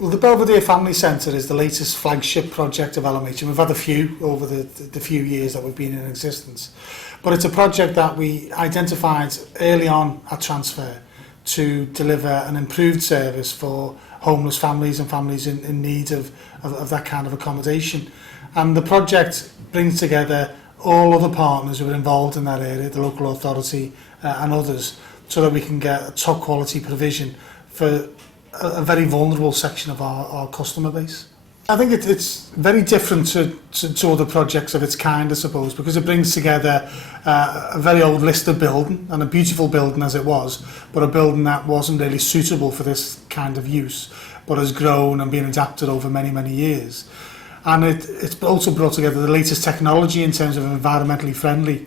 Well, the Belvidere Family Centre is the latest flagship project of LMH, and we've had a few over the few years that we've been in existence. But it's a project that we identified early on at transfer to deliver an improved service for homeless families and families in need of that kind of accommodation. And the project brings together all other partners who are involved in that area, the local authority and others, so that we can get a top quality provision for a very vulnerable section of our customer base. I think it's very different to other projects of its kind, I suppose, because it brings together a very old listed building, and a beautiful building as it was, but a building that wasn't really suitable for this kind of use, but has grown and been adapted over many, many years. And it's also brought together the latest technology in terms of environmentally friendly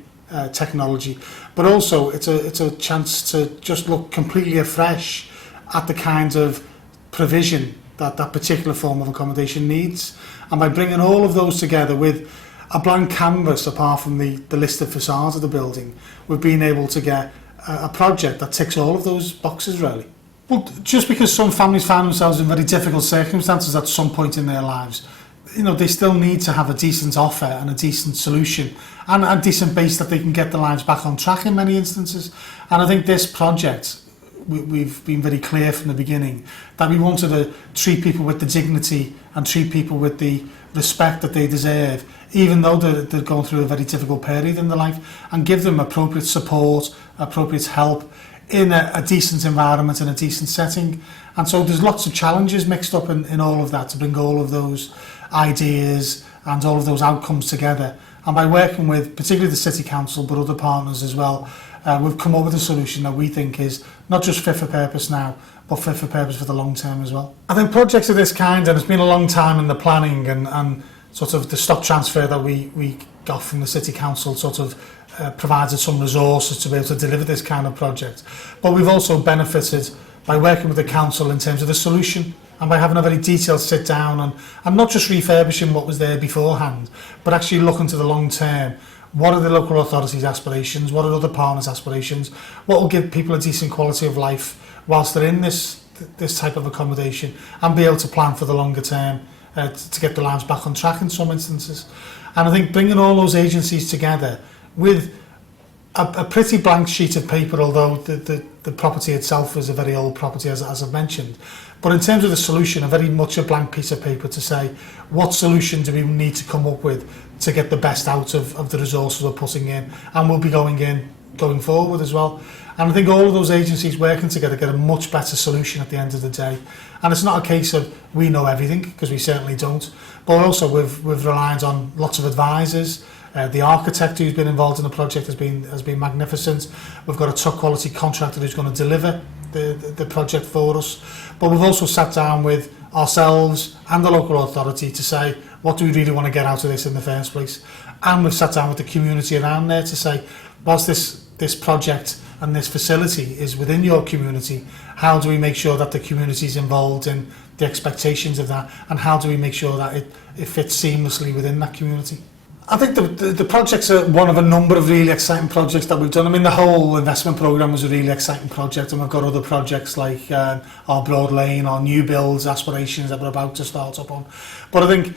technology, but also it's a chance to just look completely afresh at the kind of provision that particular form of accommodation needs. And by bringing all of those together with a blank canvas apart from the listed facade of the building, we've been able to get a project that ticks all of those boxes really. Well, just because some families find themselves in very difficult circumstances at some point in their lives, they still need to have a decent offer and a decent solution and a decent base that they can get their lives back on track in many instances. And I think this project, we've been very clear from the beginning that we wanted to treat people with the dignity and treat people with the respect that they deserve, even though they're going through a very difficult period in their life, and give them appropriate support, appropriate help in a decent environment, in a decent setting. And so there's lots of challenges mixed up in all of that to bring all of those ideas and all of those outcomes together. And by working with particularly the City Council but other partners as well, we've come up with a solution that we think is not just fit for purpose now, but fit for purpose for the long term as well. I think projects of this kind, and it's been a long time in the planning and sort of the stock transfer that we got from the City Council sort of provided some resources to be able to deliver this kind of project. But we've also benefited by working with the council in terms of the solution and by having a very detailed sit down and not just refurbishing what was there beforehand, but actually looking to the long term. What are the local authorities' aspirations? What are other partners' aspirations? What will give people a decent quality of life whilst they're in this type of accommodation, and be able to plan for the longer term to get their lives back on track in some instances. And I think bringing all those agencies together with a pretty blank sheet of paper, although the property itself is a very old property, as I've mentioned. But in terms of the solution, a very much a blank piece of paper to say, what solution do we need to come up with to get the best out of the resources we're putting in, and we'll be going forward as well. And I think all of those agencies working together get a much better solution at the end of the day. And it's not a case of we know everything, because we certainly don't, but also we've relied on lots of advisors. The architect who's been involved in the project has been magnificent. We've got a top quality contractor who's going to deliver the project for us. But we've also sat down with ourselves and the local authority to say, what do we really want to get out of this in the first place? And we've sat down with the community around there to say, whilst this project and this facility is within your community, how do we make sure that the community is involved in the expectations of that, and how do we make sure that it fits seamlessly within that community? I think the projects are one of a number of really exciting projects that we've done. I mean, the whole investment programme was a really exciting project, and we've got other projects like our Broad Lane, our new builds aspirations that we're about to start up on. But I think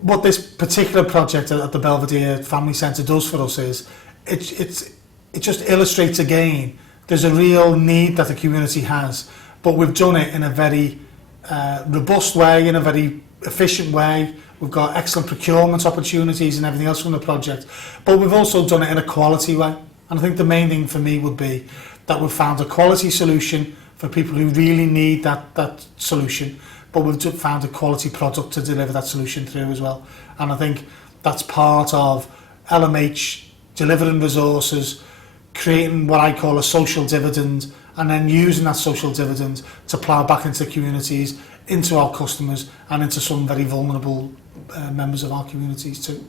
what this particular project at the Belvidere Family Centre does for us is it just illustrates again there's a real need that the community has, but we've done it in a very robust way, in a very efficient way. We've got excellent procurement opportunities and everything else from the project, but we've also done it in a quality way. And I think the main thing for me would be that we've found a quality solution for people who really need that solution, but we've found a quality product to deliver that solution through as well. And I think that's part of LMH delivering resources, creating what I call a social dividend, and then using that social dividend to plough back into communities, into our customers, and into some very vulnerable members of our communities too.